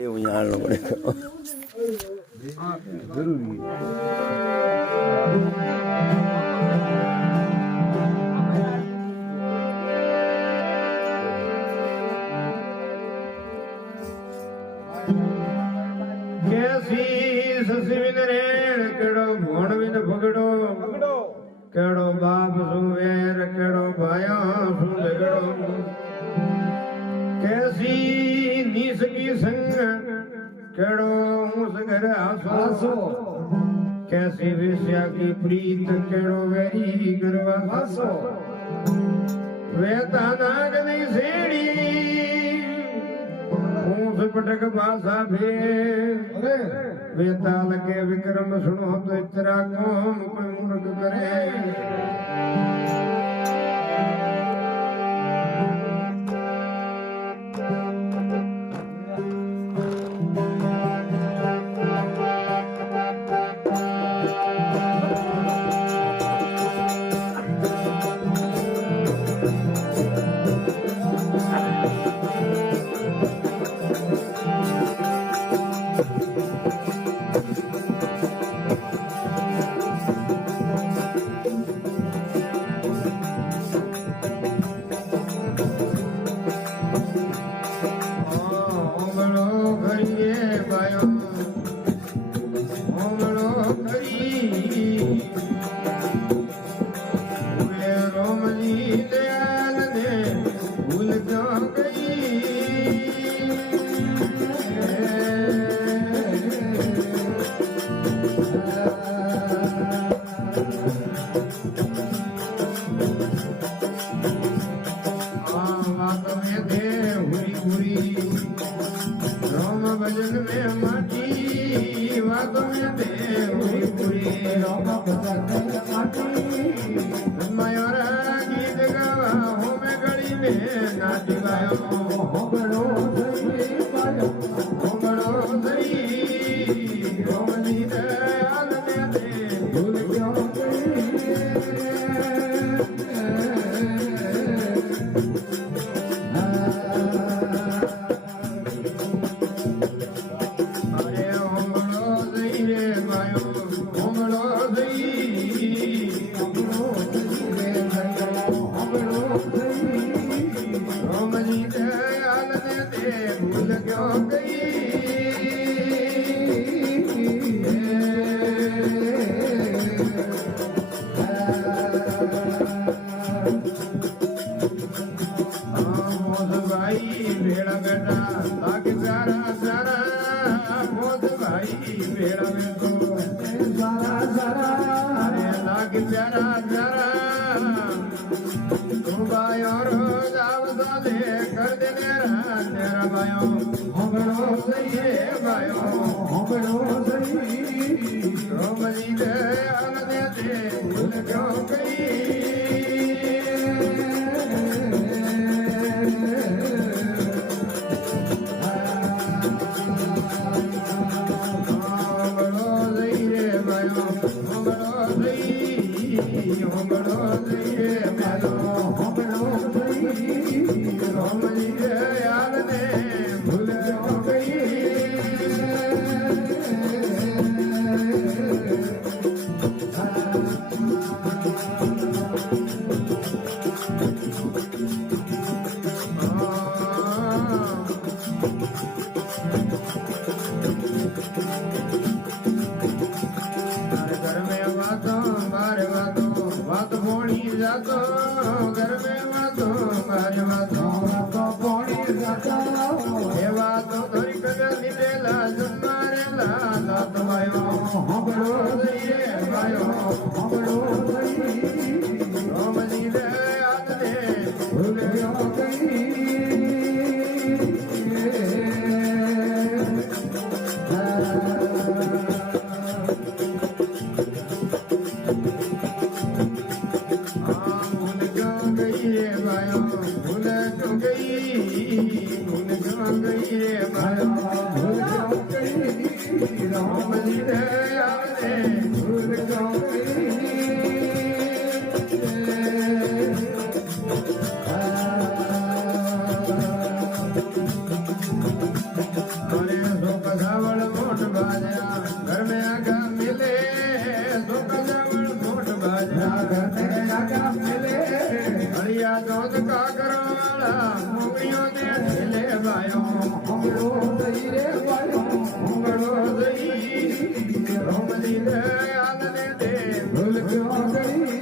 એવું યાર પડે જરૂરી કેડો ભોણવીન ભગડો કેડો બાપ સુવેર કેડો ભાયા સુ ઝગડો કેસી નિસકી સંગ કેડો મુસ ઘર આસો कैसी विषया की प्रीत केड़ो वेरी गरवा हासो वेता नाग नहीं सेड़ी ऊंस पटक भाषा भे वेता लगे विक्रम सुनो तो इतरा कौन कोई मूर्ख करे भजन में माटी वाद में देवरी पूरी राम भजन में माटी मयूरा गीत गावा हो में गली में नाटी गायो हो बड़ो सही गायो हो बड़ो सही रोमनी दयाल ने दे भूल क्यों गई भेड़ा बेटा लाग सारा सारा मोद भाई भेड़ा में तो सारा सारा अरे लाग प्यारा प्यारा तू भाई और जाव साले कर दे तेरा भाइयों हमरो सही है भाइयों हमरो सही रोमनी दे आन दे भूल क्यों गई जातो घर में वातो मारे वातो तो पोड़ी जातो हे वातो धोरी कदर निदेला जुमारे ला तो भाइयो हमरो दइए भाइयो हमरो दई रोमनी दे याद दे भूल गयो कहीं Hare सो कसावल मोट बाजा घर में आगा मिले सो कसावल मोट बाजा घर में आगा मिले हरिया दूध का करवाला मुंगियों ने झेले बायो हमड़ो दही रे बायो हमड़ो दही रोमनी दे आदने दे भूल क्यों गई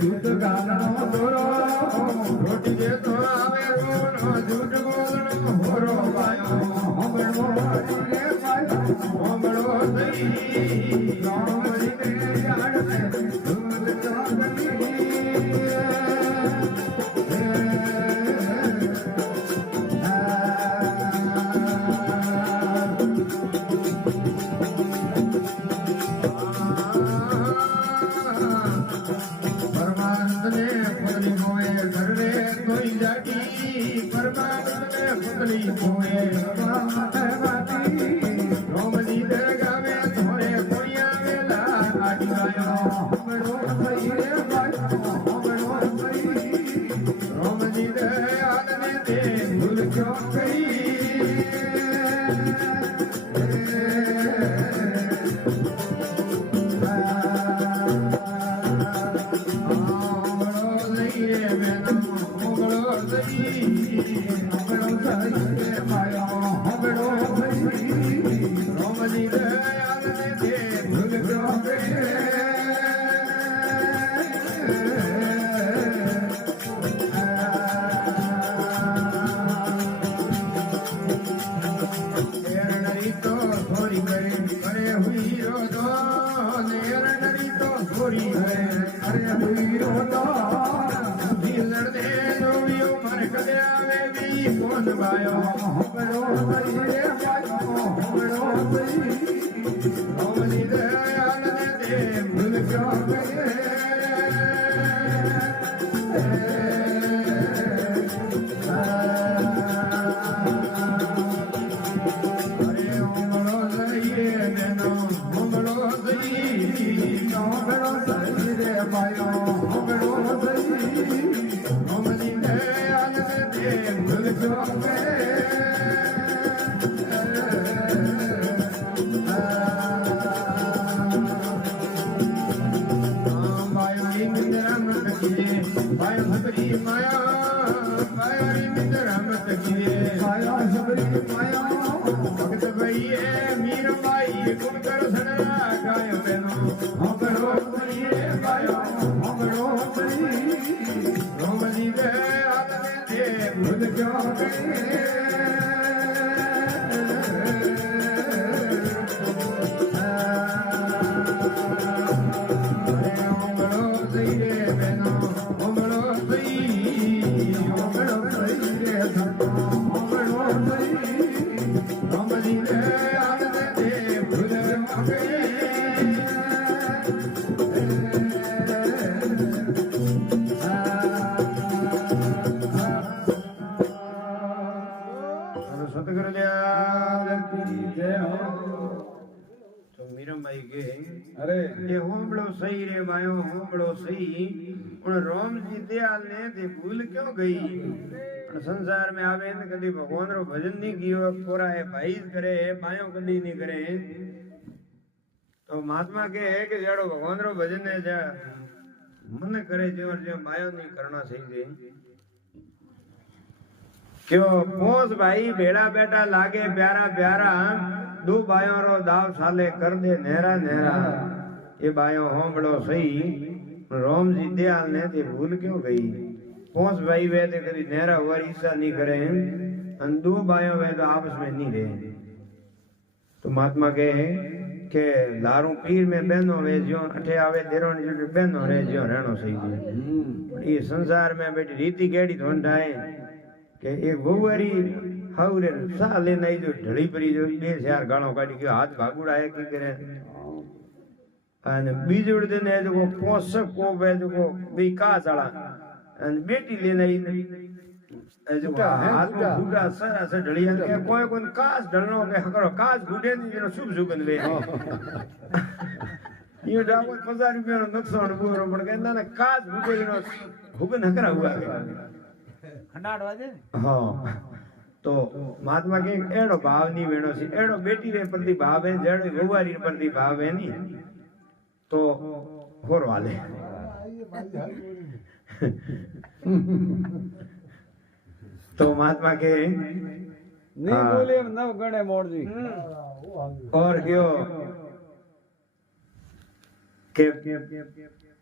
दूध गालनो दोरो रोटी दे तो आवे रोनो झूठ बोलनो होरो पायो हमड़ो रे पायो हमड़ो दही राम जी ने याद में दूध चांदनी रोमनी दे गावे थोड़े कोया वेला आटी गायो हमड़ो सही रे बायो हमड़ो सही रोमनी दे आदने दे भूल क्यों गई सही रे मायो होंबड़ो सही उन राम जी दयाल ने ते भूल क्यों गई संसार में आवे ने कदी भगवान रो भजन नहीं कियो कोरा है भाई करे मायो कदी नहीं करे तो महात्मा के है कि जेड़ो भगवान रो भजन है जा मन करे जो मायो नहीं करना सही है क्यों पोस भाई भेड़ा बेटा लागे प्यारा प्यारा दो भाइयों रो दाव साले कर दे नेरा नेरा ये बायो होंबड़ो सही राम जी दयाल ने ते भूल क्यों गई पोस भाई वे ते कभी नेरा हुआ ईसा नहीं करे अन दो बायो वे तो आपस में नहीं रहे तो महात्मा कहे કે લારું પીર में बहनों वेजो अठे आवे देरोनी जो बहनों रेजो रहनो सही जी ये संसार में बेटी रीति केड़ी ढोंढाए के एक गोवरी हाउरे सा ले नहीं जो ढड़ी परी जो बे चार गाणो काढी के हाथ भागुड़ा है की करे અને બીજું દેને જો પોષક કો બે જો વિકાસ વાળા અને બેટી લેને जो हाथ में गुड़ा सरा से ढड़िया के कोई कास ढलनो के करो कास गुडे नी जो शुभ सुगंध वे ये डाको 50 रुपया नो नुकसान बोरो पण के ना कास गुडे नो हुकन हकरा हुआ है खंडाड़वा दे हां तो महात्मा के एड़ो भाव नी वेणो सी एड़ो बेटी रे प्रति भाव है जेड़ो गोवारी रे प्रति भाव है नी तो होर वाले तो महात्मा के नहीं बोले नव गणे मोड़ दी और क्यों के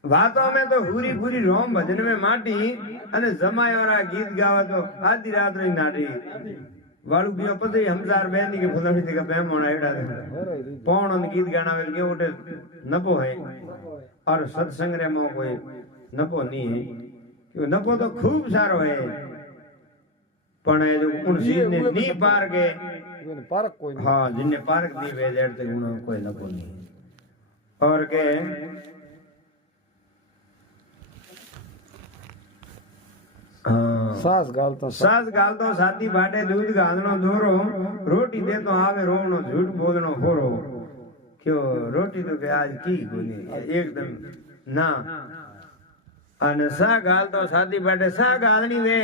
वातों में तो पूरी पूरी रोम भजन में माटी अने जमायोरा गीत गावा तो आधी रात री नाटी वालू पियो पते हमजार बहनी के फुलड़ी के बेमोण आइडा पौण गीत गाना में के उठे नपो है और सत्संग रे मो कोई नपो नहीं है क्यों नपो तो खूब सारो है पण जो उन चीज ने नी पार के पार्क कोई हां जिन्ने पार्क दी वे जेड़ ते गुण कोई नपो नहीं और के सास गाल तो साथी बाटे दूध गांधनो दोरो रोटी दे तो आवे रोवनो झूठ बोलनो फोरो क्यों रोटी तो के आज की कोनी एकदम ना અને સા ગાલ તો સાદી બાટે સા ગાલની વે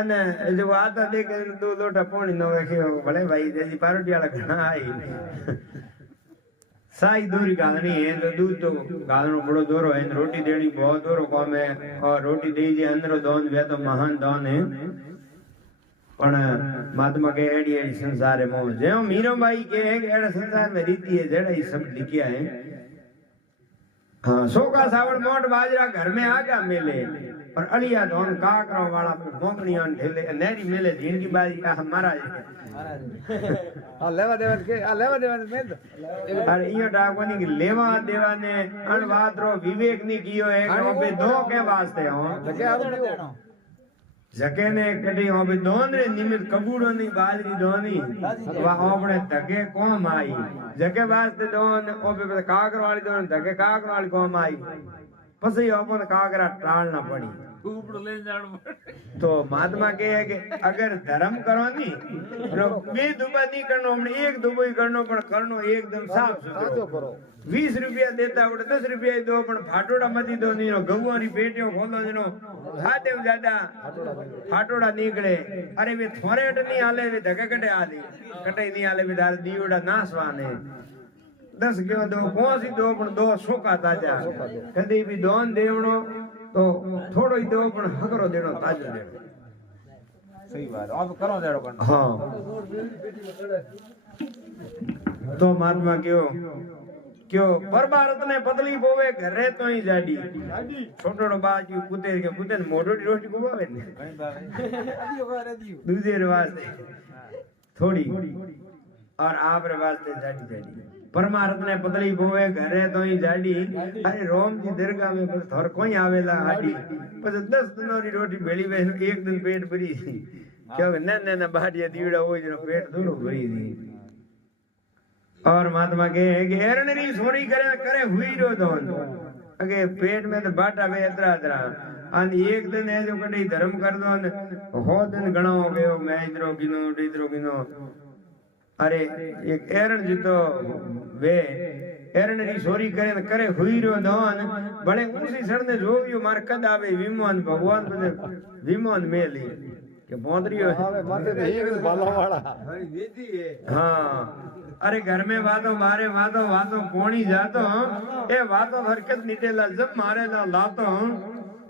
અને જો આતા દેખ દો લોટા પાણી નો વે કે ભલે ભાઈ જેજી પારોટી વાળા ઘણા આઈ સાઈ दूरी गालनी है तो दूध तो गालनो बड़ो दोरो है रोटी देनी बहुत दोरो काम है और रोटी दे जे अंदरो दोन वे तो महान दान है पण महात्मा के एडी एडी संसार है मो जे मीरो भाई के एड़ा संसार में रीति है जेड़ा ये सब लिखिया है हाँ सोका सावड़ मोट बाजरा घर में आ गया मेले और अलिया धोन काकरा वाला मोकड़ियां ढेले नेरी मेले धीन की बाजी आ हमारा हां लेवा देवन में अरे इयो डाकोनी की लेवा देवा ने अन बात रो विवेक नी कियो है कि बे दो के वास्ते हो जके ने कटी हो बे दोन रे निमित कबूड़ो नी बाजरी दोनी वा अपने धके कोम आई जके वास्ते दोन ओ बे काकर वाली दोन धके काकर वाली कोम आई पसी अपन काकरा टालना पड़ी ऊपर ले जाण तो महात्मा के है कि अगर धर्म करो नी तो बे दुबा नहीं करनो हमने एक दुबई करनो पण करनो एकदम साफ सुथरो करो 20 रुपया देता उड़े 10 रुपया दो पण फाटोड़ा मती दो नी गौवारी पेटियो खोलो जनो खादे ज्यादा फाटोड़ा निकले अरे वे थोरेट नहीं आले वे धके कटे आली कटे नहीं आले वे दार दीवड़ा नासवाने 10 क्यों दो कोसी दो पण दो सोका ताजा कदी भी दोन देवणो तो थोड़ो ही दो पण हकरो देनो ताजो देनो सही बात अब करो देड़ो करना हां तो महात्मा क्यों पर भारत ने पतली बोवे घरे तो ही जाडी छोटोड़ो बाजू कुतेर के कुते मोटोड़ी रोटी गुवावे ने दूसरे वास्ते थोड़ी और आप रे वास्ते जाडी परमार्थ ने पतली बोवे घरे तो ही जाडी अरे रोम जी दरगाह में बस थोर कोई आवेला हाडी बस 10 दिनों री रोटी भेली वे एक दिन पेट भरी क्यों न बाडिया दीवड़ा हो जो पेट थोड़ो भरी दी और महात्मा के हेरण री सोरी करे हुई रो दोन अगे पेट में तो बाटा वे अतरा अन एक दिन है जो कटी धर्म कर दो न हो दिन गणो हो गयो मैं इधरो गिनो अरे एक एरण जी तो वे एरण री सोरी करे हुई रो दोन बड़े ऊंची सड़ने जोवियो मार कद आवे विमान भगवान बने विमान मेली के बोंदरियो आवे माथे पे एक बाला वाला हां अरे घर में वातो मारे वातो कोणी जातो ए वातो हरकत निटेला जब मारे ला लातो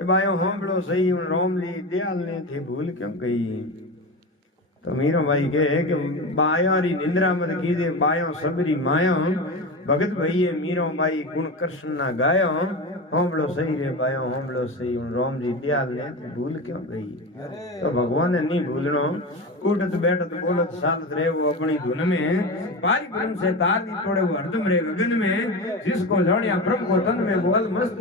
ए भाइयों होंबड़ो सही रोमली दयाल ने थे भूल क्यों गई तो मीरो भाई के कि बायों री निंद्रा मत कीजे बायों सबरी मायो भगत भईए मीरो भाई गुण कृष्ण ना गायो होमलो सही रे भाइयों होमलो सही राम जी दयाल ने भूल क्यों गई तो भगवान ने नहीं भूलनो उठत बैठत बोलत शांत रहे वो अपनी धुन में बारी ब्रह्म से तार दी तोड़े वो हरदम रहे गगन में जिसको जानिया ब्रह्म को तन में बोल मस्त रहे